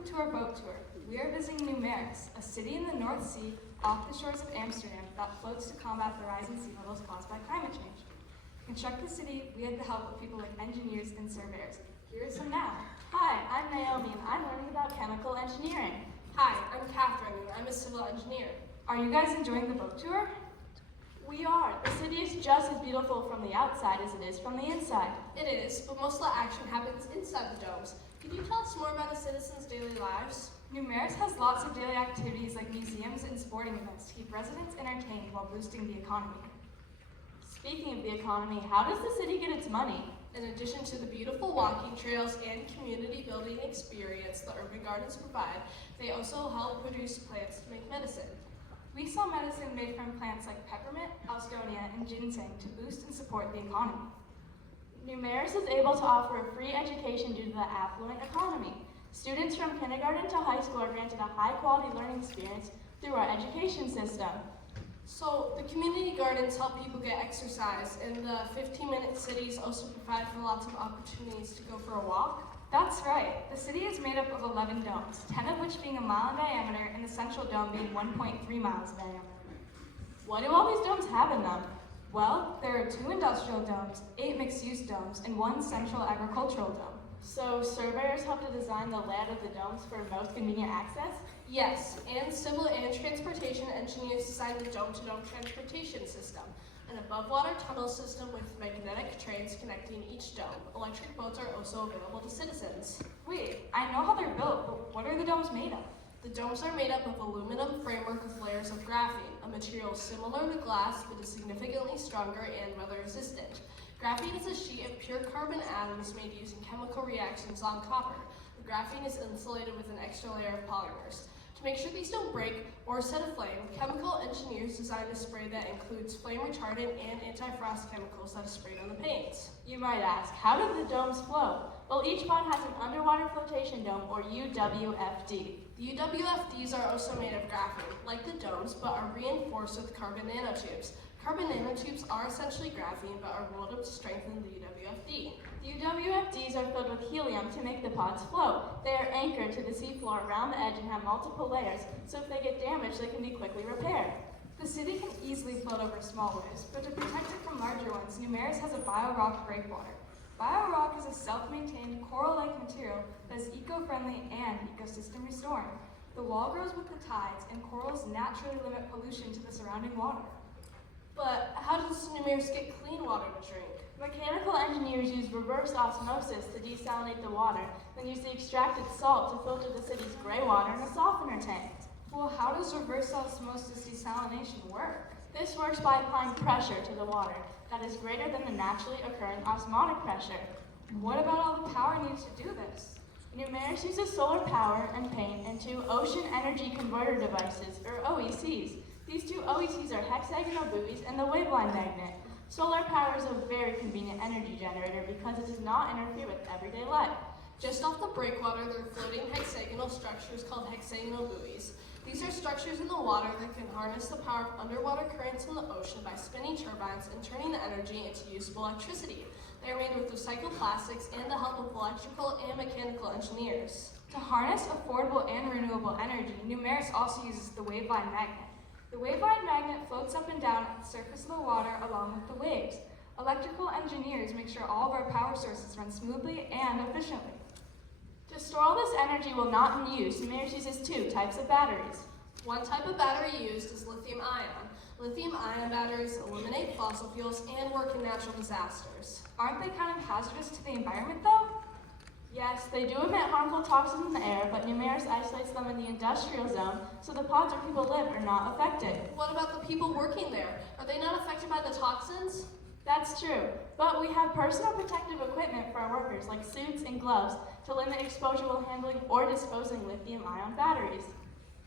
Welcome to our boat tour. We are visiting Nieuwmaris, a city in the North Sea off the shores of Amsterdam that floats to combat the rising sea levels caused by climate change. To construct the city, we had the help of people like engineers and surveyors. Here are some now. Hi, I'm Naomi and I'm learning about chemical engineering. Hi, I'm Catherine and I'm a civil engineer. Are you guys enjoying the boat tour? We are. The city is just as beautiful from the outside as it is from the inside. It is, but most of the action happens inside the domes. Could you tell us more about a citizen's daily lives? Nieuwmaris has lots of daily activities like museums and sporting events to keep residents entertained while boosting the economy. Speaking of the economy, how does the city get its money? In addition to the beautiful walking trails and community building experience the urban gardens provide, they also help produce plants to make medicine. We sell medicine made from plants like peppermint, alstonia, and ginseng to boost and support the economy. Nieuwmaris is able to offer a free education due to the affluent economy. Students from kindergarten to high school are granted a high-quality learning experience through our education system. So the community gardens help people get exercise, and the 15-minute cities also provide for lots of opportunities to go for a walk. That's right. The city is made up of 11 domes, 10 of which being a mile in diameter and the central dome being 1.3 miles in diameter. What do all these domes have in them? Well, there are 2 industrial domes, 8 mixed-use domes, and 1 central agricultural dome. So surveyors help to design the layout of the domes for most convenient access? Yes, and civil and transportation engineers design the dome-to-dome transportation system, an above-water tunnel system with magnetic trains connecting each dome. Electric boats are also available to citizens. Wait, I know how they're built, but what are the domes made of? The domes are made up of aluminum framework with layers of graphene, a material similar to glass but is significantly stronger and weather-resistant. Graphene is a sheet of pure carbon atoms made using chemical reactions on copper. The graphene is insulated with an extra layer of polymers. To make sure these don't break or set aflame, chemical engineers designed a spray that includes flame retardant and anti-frost chemicals that are sprayed on the paints. You might ask, how do the domes float? Well, each pod has an underwater flotation dome, or UWFD. The UWFDs are also made of graphene, like the domes, but are reinforced with carbon nanotubes. Carbon nanotubes are essentially graphene, but are rolled up to strengthen the UWFD. The UWFDs are filled with helium to make the pods float. They are anchored to the seafloor around the edge and have multiple layers, so if they get damaged, they can be quickly repaired. The city can easily float over small waves, but to protect it from larger ones, Nieuwmaris has a bio-rock breakwater. Bio-rock is a self-maintained coral-like material that is eco-friendly and ecosystem restoring. The wall grows with the tides, and corals naturally limit pollution to the surrounding water. But how does Nieuwmaris get clean water to drink? Mechanical engineers use reverse osmosis to desalinate the water, then use the extracted salt to filter the city's gray water in a softener tank. Well, how does reverse osmosis desalination work? This works by applying pressure to the water that is greater than the naturally occurring osmotic pressure. What about all the power needed to do this? Nieuwmaris uses solar power and paint into ocean energy converter devices, or OECs. These 2 OECs are hexagonal buoys and the waveline magnet. Solar power is a very convenient energy generator because it does not interfere with everyday life. Just off the breakwater, there are floating hexagonal structures called hexagonal buoys. These are structures in the water that can harness the power of underwater currents in the ocean by spinning turbines and turning the energy into usable electricity. They are made with recycled plastics and the help of electrical and mechanical engineers. To harness affordable and renewable energy, Nieuwmaris also uses the waveline magnet. The waveline magnet floats up and down at the surface of the water along with the waves. Electrical engineers make sure all of our power sources run smoothly and efficiently. To store all this energy while not in use, Nieuwmaris uses 2 types of batteries. One type of battery used is lithium-ion. Lithium-ion batteries eliminate fossil fuels and work in natural disasters. Aren't they kind of hazardous to the environment though? Yes, they do emit harmful toxins in the air, but Nieuwmaris isolates them in the industrial zone, so the pods where people live are not affected. What about the people working there? Are they not affected by the toxins? That's true, but we have personal protective equipment for our workers, like suits and gloves, to limit exposure while handling or disposing lithium-ion batteries.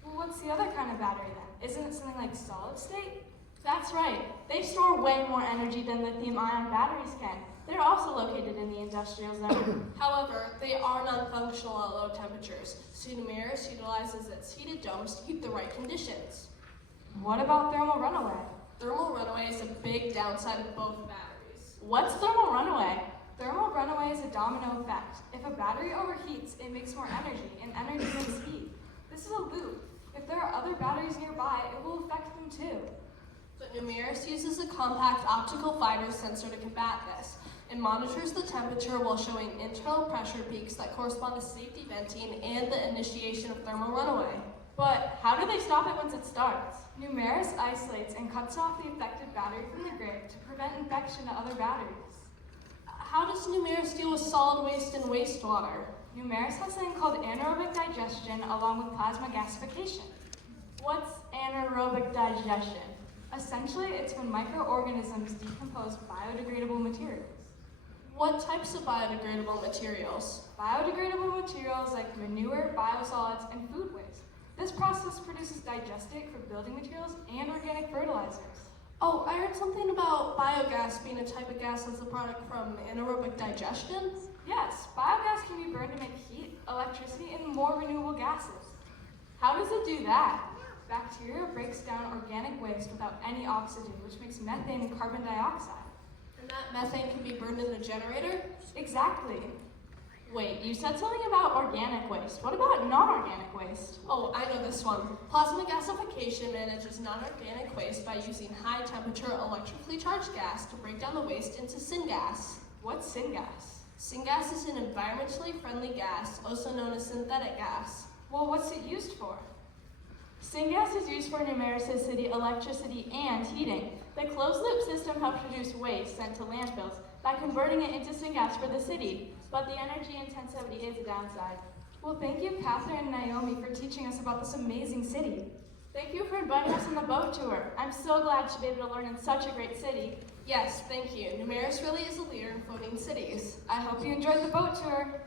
Well, what's the other kind of battery then? Isn't it something like solid state? That's right. They store way more energy than lithium-ion batteries can. They're also located in the industrial zone. However, they are non-functional at low temperatures, so Nieuwmaris utilizes its heated domes to keep the right conditions. What about thermal runaway? Thermal runaway is a big downside of both batteries. What's thermal runaway? Thermal runaway is a domino effect. If a battery overheats, it makes more energy, and energy makes heat. This is a loop. If there are other batteries nearby, it will affect them too. But Nieuwmaris uses a compact optical fiber sensor to combat this. It monitors the temperature while showing internal pressure peaks that correspond to safety venting and the initiation of thermal runaway. But how do they stop it once it starts? Nieuwmaris isolates and cuts off the affected battery from the grid to prevent infection to other batteries. How does Nieuwmaris deal with solid waste and wastewater? Nieuwmaris has something called anaerobic digestion along with plasma gasification. What's anaerobic digestion? Essentially, it's when microorganisms decompose biodegradable materials. What types of biodegradable materials? Biodegradable materials like manure, biosolids, and food waste. This process produces digestate for building materials and organic fertilizers. Oh, I heard something about biogas being a type of gas that's a product from anaerobic digestion. Yes, biogas can be burned to make heat, electricity, and more renewable gases. How does it do that? Bacteria breaks down organic waste without any oxygen, which makes methane and carbon dioxide. And that methane can be burned in a generator? Exactly. Wait, you said something about organic waste. What about non-organic waste? Oh, I know this one. Plasma gasification manages non-organic waste by using high-temperature electrically charged gas to break down the waste into syngas. What's syngas? Syngas is an environmentally friendly gas, also known as synthetic gas. Well, what's it used for? Syngas is used for Nieuwmaris' city electricity and heating. The closed-loop system helps reduce waste sent to landfills by converting it into syngas for the city, but the energy intensity is a downside. Well, thank you, Catherine and Naomi, for teaching us about this amazing city. Thank you for inviting us on the boat tour. I'm so glad to be able to learn in such a great city. Yes, thank you. Nieuwmaris really is a leader in floating cities. I hope you enjoyed the boat tour.